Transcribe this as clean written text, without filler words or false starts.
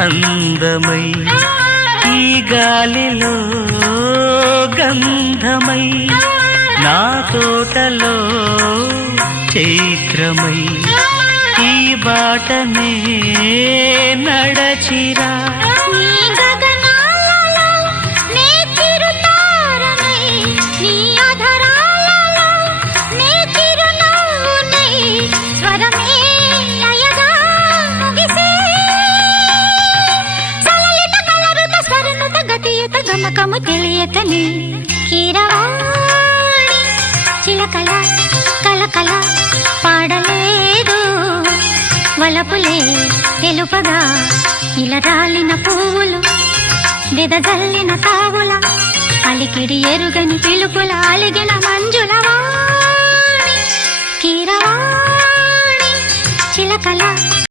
అందమై ఈ గాలిలో గంధమై నా తోటలో చైత్రమై ఈ బాటనే నడచిరా గమకము తెలియకని కీరవాణి చిలకల కలకల పాడలేదు వలపులే తెలుపగా ఇలా రాలిన పువ్వులు వెదజల్లిన తావుల అలికిడి ఎరుగని పిలుపుల అలిగిన మంజుల వాణి కీరవాణి.